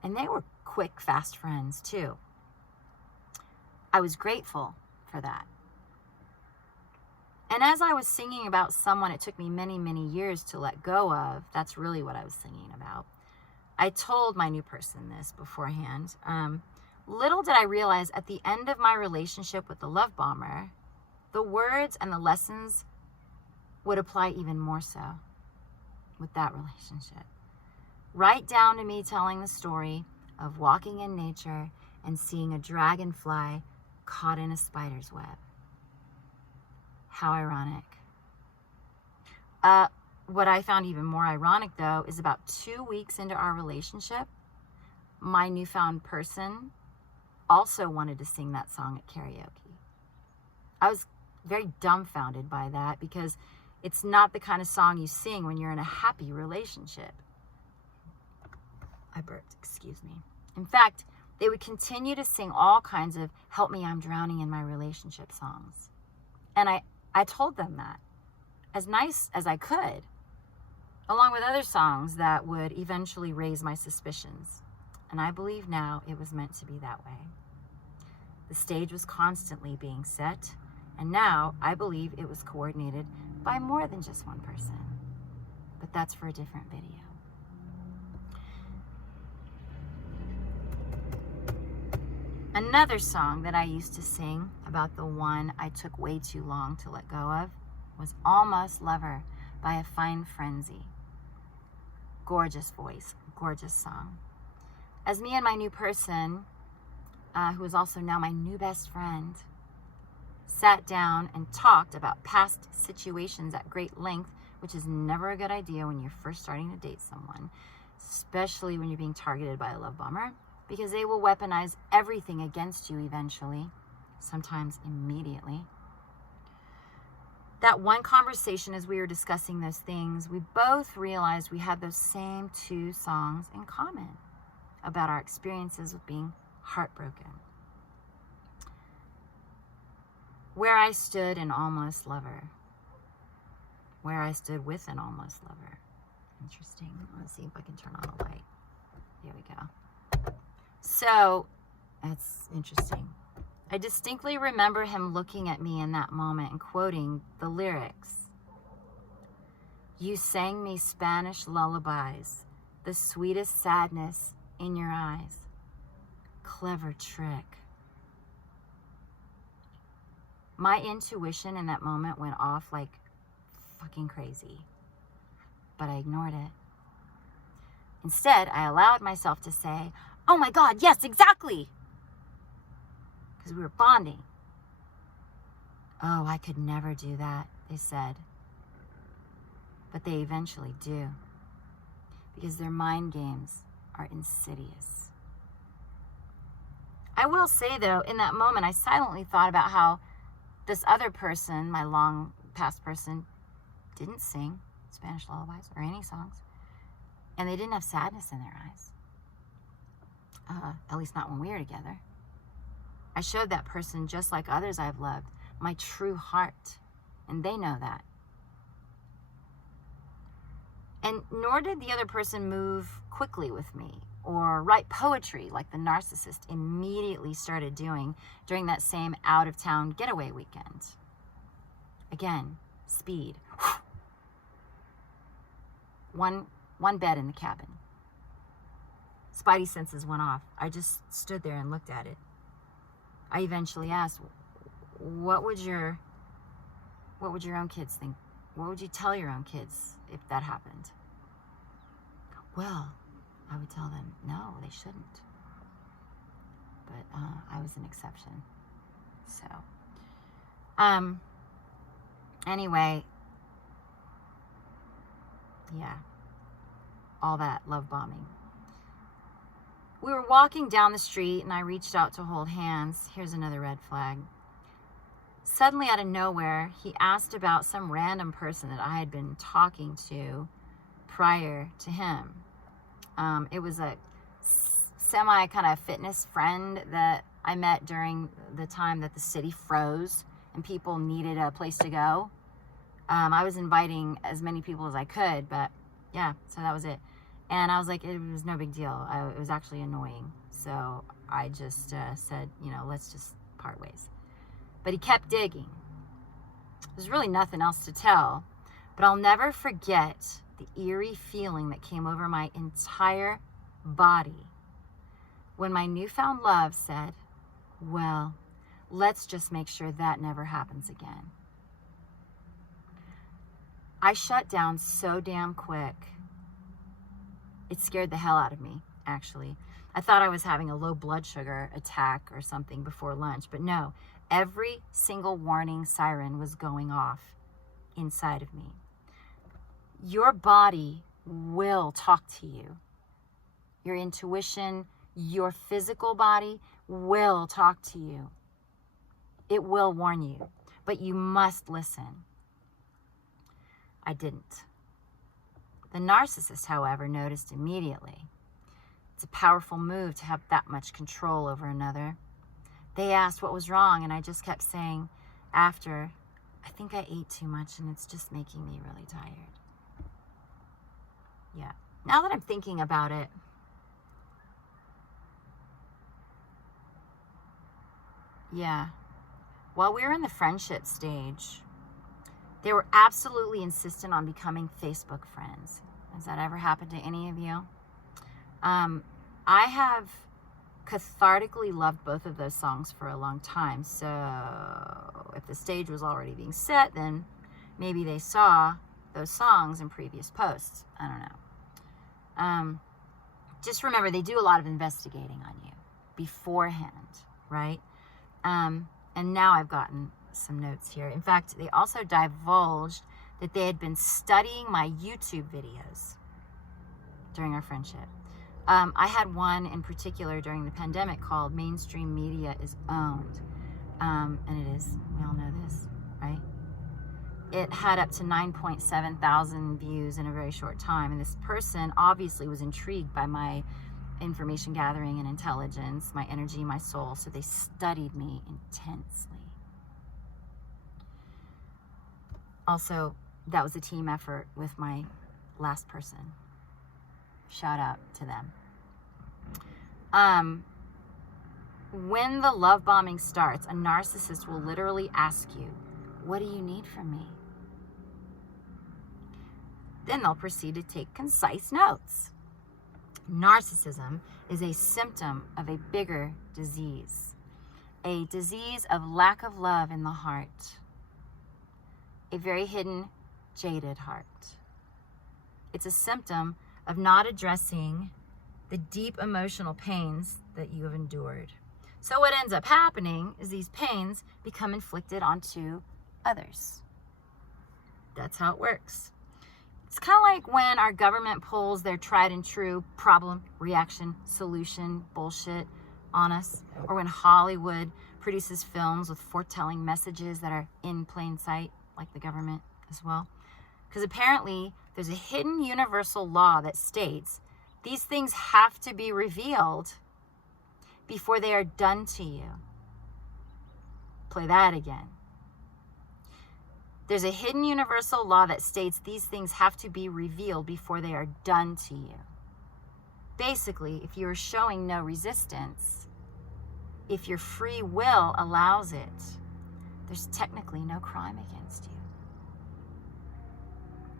And they were quick, fast friends too. I was grateful for that. And as I was singing about someone it took me many, many years to let go of, that's really what I was singing about. I told my new person this beforehand. Little did I realize at the end of my relationship with the love bomber, the words and the lessons would apply even more so with that relationship. Right down to me telling the story of walking in nature and seeing a dragonfly caught in a spider's web. How ironic. What I found even more ironic, though, is about 2 weeks into our relationship, my newfound person also wanted to sing that song at karaoke. I was very dumbfounded by that because it's not the kind of song you sing when you're in a happy relationship. I burped, excuse me. In fact, they would continue to sing all kinds of help me, I'm drowning in my relationship songs. And I told them that as nice as I could, along with other songs that would eventually raise my suspicions. And I believe now it was meant to be that way. The stage was constantly being set, and now I believe it was coordinated by more than just one person. But that's for a different video. Another song that I used to sing about the one I took way too long to let go of was Almost Lover by A Fine Frenzy. Gorgeous voice, gorgeous song. As me and my new person, who is also now my new best friend, sat down and talked about past situations at great length, which is never a good idea when you're first starting to date someone, especially when you're being targeted by a love bomber, because they will weaponize everything against you eventually, sometimes immediately. That one conversation, as we were discussing those things, we both realized we had those same 2 songs in common about our experiences with being heartbroken. Where I Stood and Almost Lover. Where I Stood with an Almost Lover. Interesting. Let's see if I can turn on a light. Here we go. So, that's interesting. I distinctly remember him looking at me in that moment and quoting the lyrics. You sang me Spanish lullabies, the sweetest sadness in your eyes. Clever trick. My intuition in that moment went off like fucking crazy, but I ignored it. Instead, I allowed myself to say, oh my God, yes, exactly. Because we were bonding. Oh, I could never do that. they said. But they eventually do. Because their mind games are insidious. I will say, though, in that moment, I silently thought about how this other person, my long past person, didn't sing Spanish lullabies or any songs. And they didn't have sadness in their eyes. At least not when we were together. I showed that person, just like others I've loved, my true heart. And they know that. And nor did the other person move quickly with me or write poetry like the narcissist immediately started doing during that same out-of-town getaway weekend. Again, speed. One bed in the cabin. Spidey senses went off. I just stood there and looked at it. I eventually asked, what would your own kids think? What would you tell your own kids if that happened? Well, I would tell them, no, they shouldn't. But I was an exception. So, anyway, yeah, all that love bombing. We were walking down the street and I reached out to hold hands. Here's another red flag. Suddenly, out of nowhere, he asked about some random person that I had been talking to prior to him. It was a semi kind of fitness friend that I met during the time that the city froze and people needed a place to go. I was inviting as many people as I could, but yeah, so that was it. And I was like, it was no big deal. It was actually annoying. So I just said, let's just part ways. But he kept digging. There's really nothing else to tell, but I'll never forget the eerie feeling that came over my entire body when my newfound love said, well, let's just make sure that never happens again. I shut down so damn quick. It scared the hell out of me, actually. I thought I was having a low blood sugar attack or something before lunch, but no. Every single warning siren was going off inside of me. Your body will talk to you. Your intuition, your physical body will talk to you. It will warn you, but you must listen. I didn't. The narcissist, however, noticed immediately. It's a powerful move to have that much control over another. They asked what was wrong, and I just kept saying after, I think I ate too much and it's just making me really tired. Yeah. Now that I'm thinking about it, yeah. While we were in the friendship stage, they were absolutely insistent on becoming Facebook friends. Has that ever happened to any of you? I have cathartically loved both of those songs for a long time. So if the stage was already being set, then maybe they saw those songs in previous posts. I don't know. Just remember, they do a lot of investigating on you beforehand, right? And now I've gotten some notes here. In fact, they also divulged that they had been studying my YouTube videos during our friendship. I had one in particular during the pandemic called Mainstream Media is Owned. And it is. We all know this, right? It had up to 9.7 thousand views in a very short time. And this person obviously was intrigued by my information gathering and intelligence, my energy, my soul. So they studied me intensely. Also, that was a team effort with my last person. Shout out to them. When the love bombing starts, a narcissist will literally ask you, what do you need from me? Then they'll proceed to take concise notes. Narcissism is a symptom of a bigger disease, a disease of lack of love in the heart, a very hidden, jaded heart. It's a symptom of not addressing the deep emotional pains that you have endured. So what ends up happening is these pains become inflicted onto others. That's how it works. It's kind of like when our government pulls their tried and true problem, reaction, solution bullshit on us, or when Hollywood produces films with foretelling messages that are in plain sight, like the government as well. Because apparently there's a hidden universal law that states these things have to be revealed before they are done to you. Play that again. There's a hidden universal law that states these things have to be revealed before they are done to you. Basically, if you're showing no resistance, if your free will allows it, there's technically no crime against you.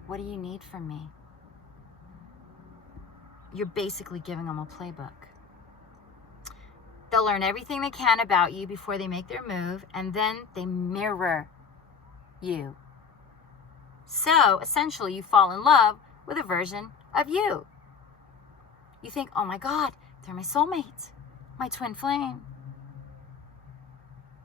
What do you need from me? You're basically giving them a playbook. They'll learn everything they can about you before they make their move, and then they mirror you. So essentially you fall in love with a version of you. You think, oh my God, they're my soulmate, my twin flame,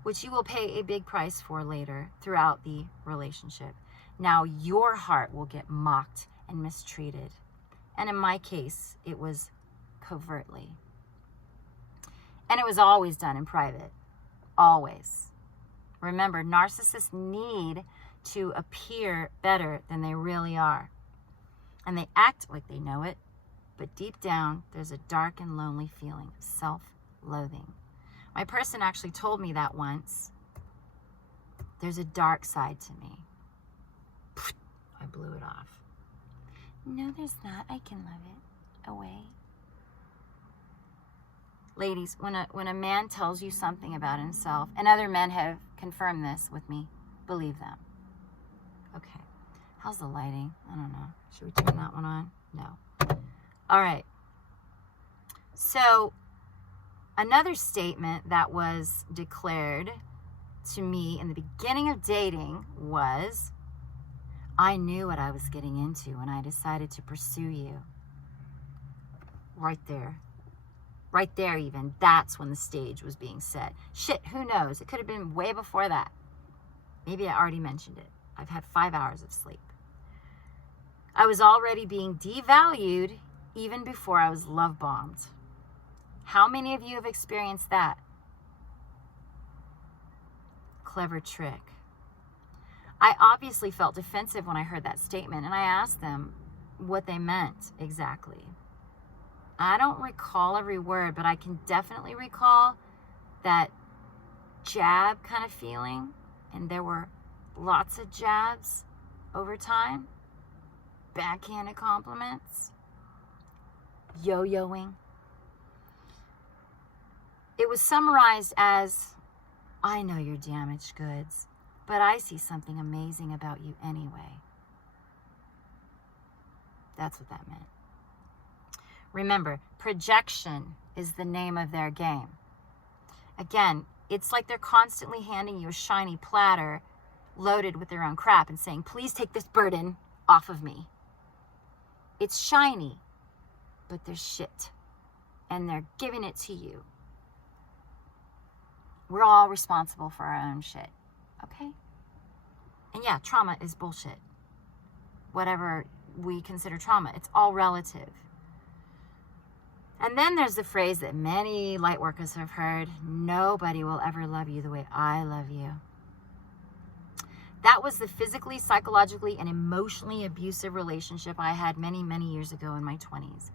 which you will pay a big price for later throughout the relationship. Now your heart will get mocked and mistreated. And in my case, it was covertly. And it was always done in private. Always. Remember, narcissists need to appear better than they really are. And they act like they know it, but deep down, there's a dark and lonely feeling of self-loathing. My person actually told me that once. There's a dark side to me. I blew it off. No, there's not. I can love it away. Ladies, when a man tells you something about himself, and other men have confirmed this with me, believe them. Okay. How's the lighting? I don't know. Should we turn that one on? No. All right. So, another statement that was declared to me in the beginning of dating was, I knew what I was getting into when I decided to pursue you. Right there. Right there even. That's when the stage was being set. Shit, who knows? It could have been way before that. Maybe I already mentioned it. I've had 5 hours of sleep. I was already being devalued even before I was love bombed. How many of you have experienced that? Clever trick. I obviously felt defensive when I heard that statement, and I asked them what they meant exactly. I don't recall every word, but I can definitely recall that jab kind of feeling, and there were lots of jabs over time, backhanded compliments, yo-yoing. It was summarized as, I know you're damaged goods, but I see something amazing about you anyway. That's what that meant. Remember, projection is the name of their game. Again, it's like they're constantly handing you a shiny platter loaded with their own crap and saying, please take this burden off of me. It's shiny, but there's shit. And they're giving it to you. We're all responsible for our own shit. Okay? And yeah, trauma is bullshit. Whatever we consider trauma, it's all relative. And then there's the phrase that many light workers have heard, nobody will ever love you the way I love you. That was the physically, psychologically, and emotionally abusive relationship I had many, many years ago in my 20s.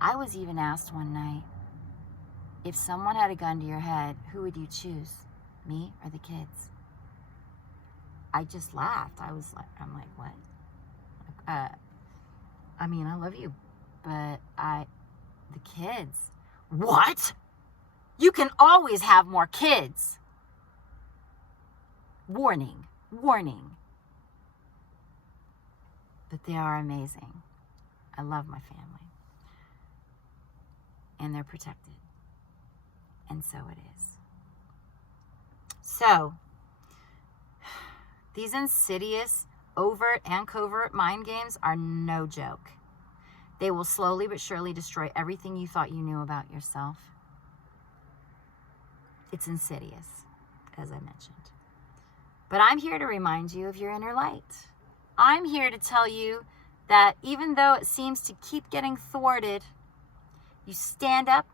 I was even asked one night, if someone had a gun to your head, who would you choose, me or the kids? I just laughed. I'm like, what? I mean, I love you, but the kids. What? You can always have more kids. Warning, warning. But they are amazing. I love my family. And they're protected. And so it is. So, these insidious, overt and covert mind games are no joke. They will slowly but surely destroy everything you thought you knew about yourself. It's insidious, as I mentioned. But I'm here to remind you of your inner light. I'm here to tell you that even though it seems to keep getting thwarted, you stand up,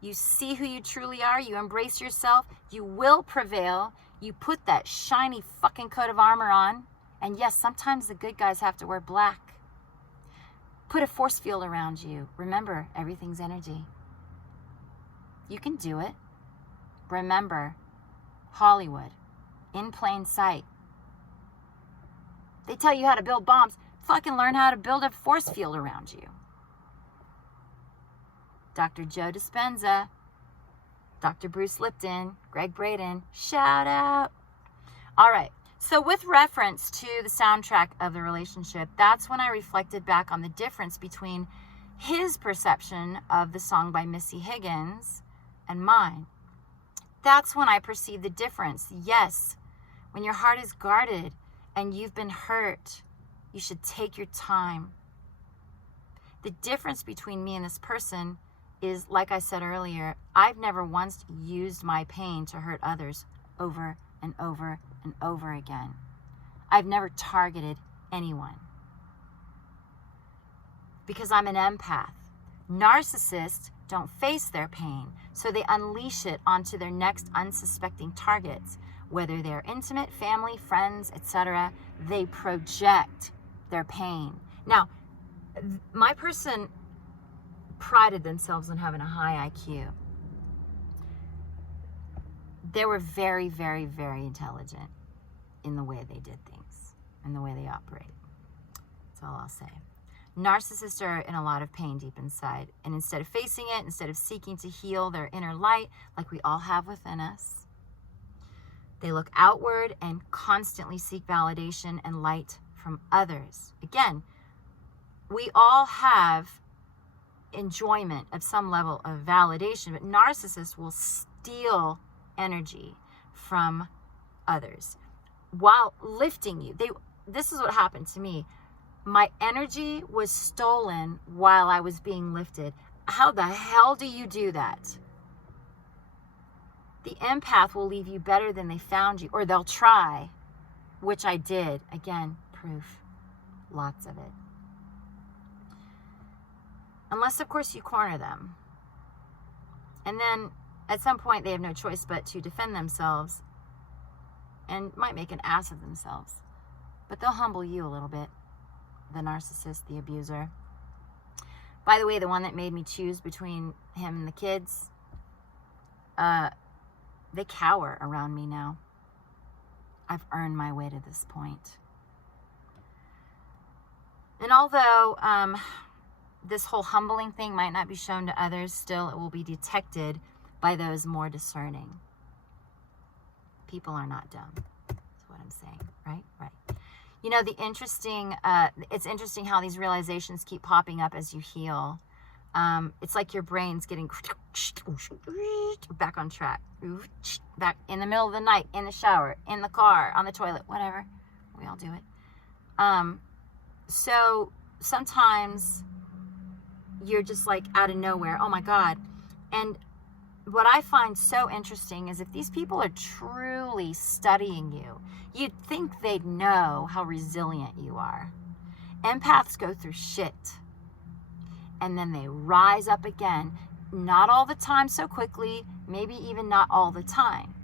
you see who you truly are, you embrace yourself, you will prevail, you put that shiny fucking coat of armor on, and yes, sometimes the good guys have to wear black. Put a force field around you. Remember, everything's energy. You can do it. Remember, Hollywood, in plain sight. They tell you how to build bombs. Fucking learn how to build a force field around you. Dr. Joe Dispenza, Dr. Bruce Lipton, Greg Braden, shout out. All right. So with reference to the soundtrack of the relationship, that's when I reflected back on the difference between his perception of the song by Missy Higgins and mine. That's when I perceived the difference. Yes, when your heart is guarded and you've been hurt, you should take your time. The difference between me and this person is, like I said earlier, I've never once used my pain to hurt others over and over and over again. I've never targeted anyone because I'm an empath. Narcissists don't face their pain, so they unleash it onto their next unsuspecting targets, whether they're intimate, family, friends, etc. They project their pain. Now, my person prided themselves on having a high IQ. They were very, very, very intelligent in the way they did things, in the way they operate. That's all I'll say. Narcissists are in a lot of pain deep inside, and instead of facing it, instead of seeking to heal their inner light, like we all have within us, they look outward and constantly seek validation and light from others. Again, we all have enjoyment of some level of validation, but narcissists will steal energy from others while lifting you. This is what happened to me. My energy was stolen while I was being lifted. How the hell do you do that? The empath will leave you better than they found you, or they'll try, which I did. Again, proof. Lots of it. Unless, of course, you corner them. And then at some point they have no choice but to defend themselves and might make an ass of themselves. But they'll humble you a little bit. The narcissist, the abuser. By the way, the one that made me choose between him and the kids, they cower around me now. I've earned my way to this point. And although this whole humbling thing might not be shown to others, still it will be detected by those more discerning. People are not dumb. That's what I'm saying, right? Right. You know, it's interesting how these realizations keep popping up as you heal. It's like your brain's getting back on track. Back in the middle of the night, in the shower, in the car, on the toilet, whatever. We all do it. So sometimes you're just like out of nowhere. Oh my God. And what I find so interesting is if these people are truly studying you, you'd think they'd know how resilient you are. Empaths go through shit and then they rise up again. Not all the time so quickly, maybe even not all the time.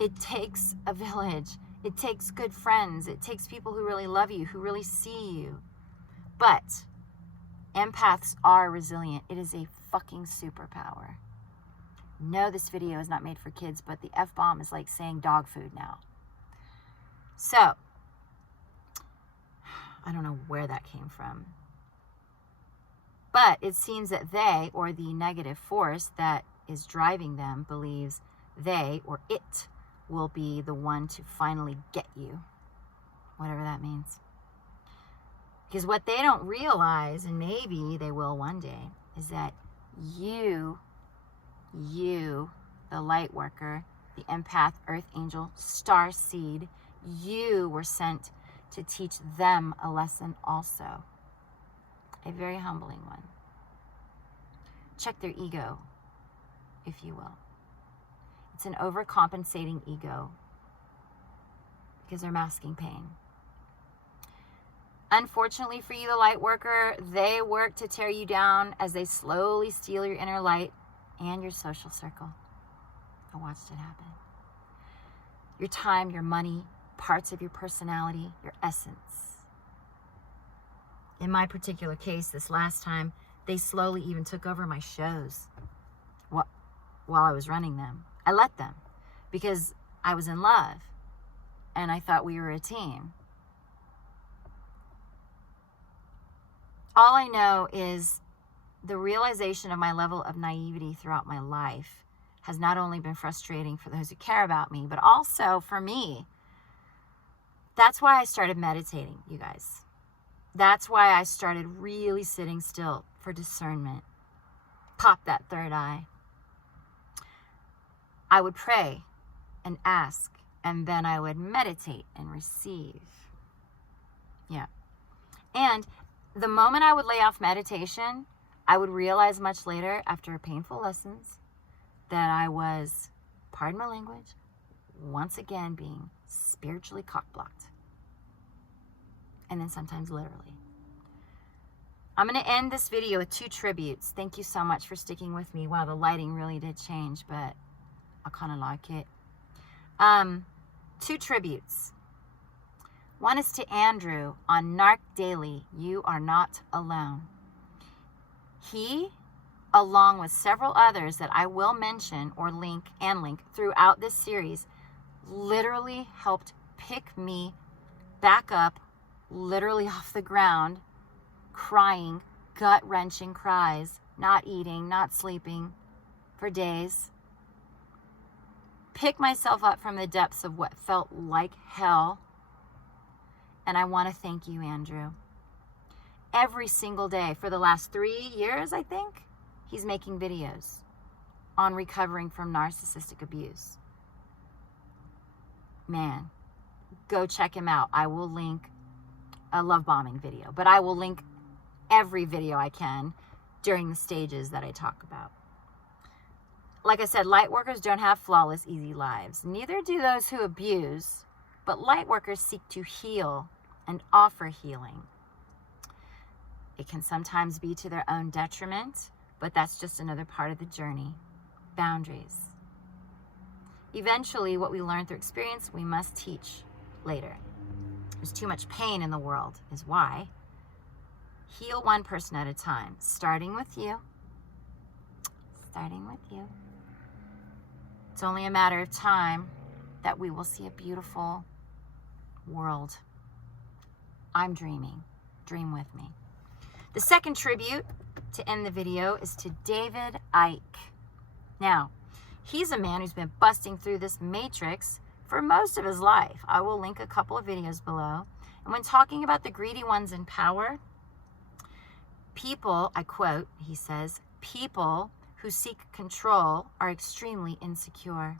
It takes a village. It takes good friends. It takes people who really love you, who really see you. But empaths are resilient. It is a fucking superpower. No, this video is not made for kids, but the F-bomb is like saying dog food now. So, I don't know where that came from. But it seems that they, or the negative force that is driving them, believes they, or it, will be the one to finally get you. Whatever that means. Because what they don't realize, and maybe they will one day, is that you, the light worker, the empath, earth angel, star seed, you were sent to teach them a lesson also. A very humbling one. Check their ego, if you will. It's an overcompensating ego. because they're masking pain. Unfortunately for you, the light worker, they work to tear you down as they slowly steal your inner light and your social circle. I watched it happen. Your time, your money, parts of your personality, your essence. In my particular case, this last time, they slowly even took over my shows while I was running them. I let them because I was in love and I thought we were a team. All I know is the realization of my level of naivety throughout my life has not only been frustrating for those who care about me, but also for me. That's why I started meditating, you guys. That's why I started really sitting still for discernment. Pop that third eye. I would pray and ask, and then I would meditate and receive. Yeah. And the moment I would lay off meditation, I would realize much later, after painful lessons, that I was, pardon my language, once again being spiritually cock-blocked. And then sometimes literally. I'm going to end this video with 2 tributes. Thank you so much for sticking with me. Wow, the lighting really did change, but I kind of like it. 2 tributes. One is to Andrew on Narc Daily. You are not alone. He, along with several others that I will mention or link throughout this series, literally helped pick me back up, literally off the ground, crying, gut-wrenching cries, not eating, not sleeping for days. Pick myself up from the depths of what felt like hell. And I want to thank you, Andrew. Every single day for the last 3 years, I think, he's making videos on recovering from narcissistic abuse. Man, go check him out. I will link a love bombing video, but I will link every video I can during the stages that I talk about. Like I said, light workers don't have flawless, easy lives. Neither do those who abuse, but light workers seek to heal and offer healing. It can sometimes be to their own detriment, but that's just another part of the journey. Boundaries. Eventually, what we learn through experience, we must teach later. There's too much pain in the world, is why. Heal one person at a time, starting with you. Starting with you. It's only a matter of time that we will see a beautiful world. I'm dreaming. Dream with me. The second tribute to end the video is to David Icke. Now, he's a man who's been busting through this matrix for most of his life. I will link a couple of videos below. And when talking about the greedy ones in power, people, I quote, he says, people who seek control are extremely insecure.